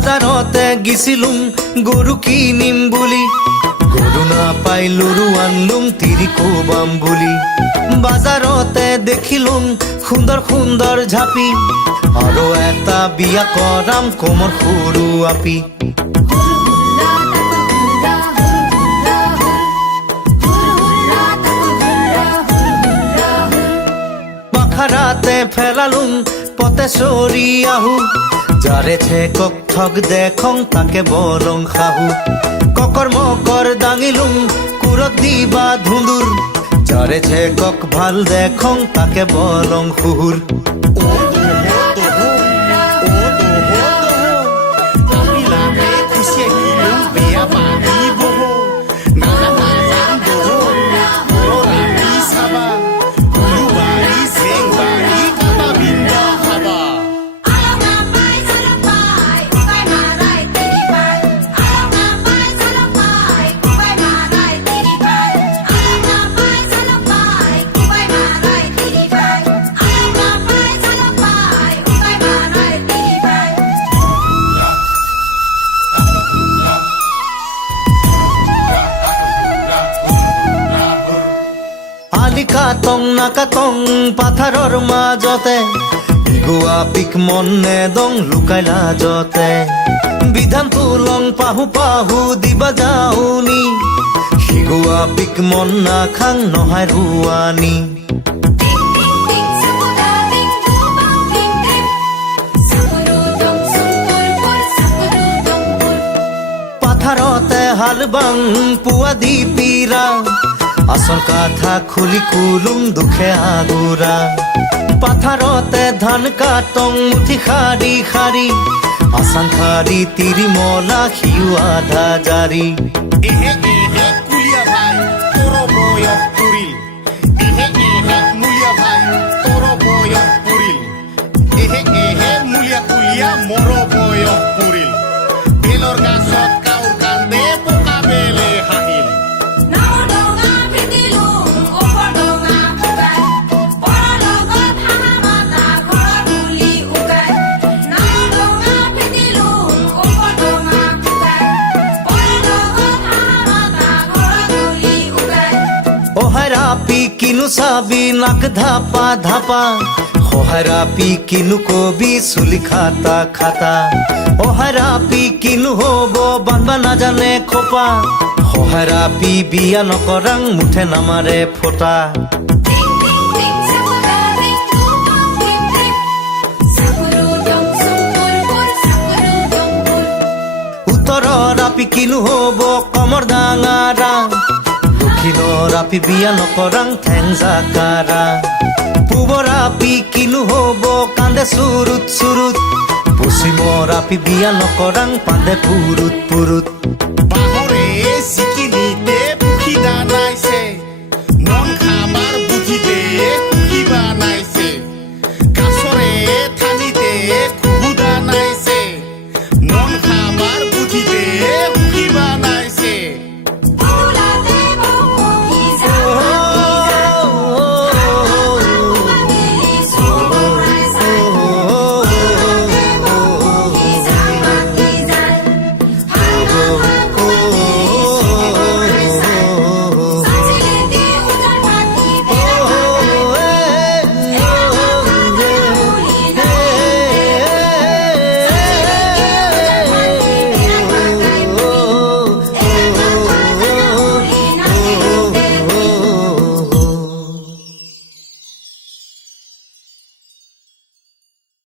বাজাৰতে গিছিলুম গৰু কিনিম বুলি গৰু নাপাই লৰু আনলুম তিৰি কোবাম বুলি বাজাৰতে দেখিলুম সুন্দৰ সুন্দৰ ঝাপি আৰু এটা বিয়া কৰাম কোমৰ সৰু আপি পাখাৰাতে ফেৰালুম পতে চৰি আহো যাৰে ঠেকক ঠগ দেখং তাকে বৰং খাহু ককৰ মকৰ দাঙিলুম কুৰত দিবা ধুন্দুৰ যাৰে ঠেকক ভাল দেখং তাকে বৰং সুহুৰ কাটং নাকাটং পাথাৰৰ মাজতে ইগুৱা পিক মনে দং লুকাই লাজতে বিধান তুলং পাহু পাহু দিবা যাওনি সিগুৱা পিক মন নাখাং নহয় ৰুৱানি পাথাৰতে হাল বাং পুৱা দি পিৰা আসল কথা খুলি কুলুম দুখে আগুৰা পাথাৰতে ধান কাটং মুঠি খাৰি খাৰি আসান খাৰি তিৰি মলা সিউ আধা জাৰি এহে এহে কুলিয়া ভাই তোর বয়স পুরিল এহে এহে মুলিয়া ভাই তোর বয়স পুরিল এহে এহে মুলিয়া কুলিয়া মোর বয়স পুরিল বেলর গাছত কাউর কান্দে পোকা বেলে হাহিল পি কিনু চাবি নাক ধাপা ধাপা সহাৰা পি কিনু কবি চুলি খাতা খাতা সহাৰা পি কিনু হব বান্ধবা নাজানে খোপা সহাৰা পি বিয়া নকৰাং মুঠে নামাৰে ফটা উত্তৰৰ আপি কিনু হব কমৰ ডাঙাৰা দক্ষিণৰ আপি বিয়া নকৰাং ঠেং জাকাৰা পূবৰ আপি কিনো হব কান্দে চুৰুত চুৰুত পশ্চিমৰ আপি বিয়া নকৰাং পান্দে পুৰুত পুৰুত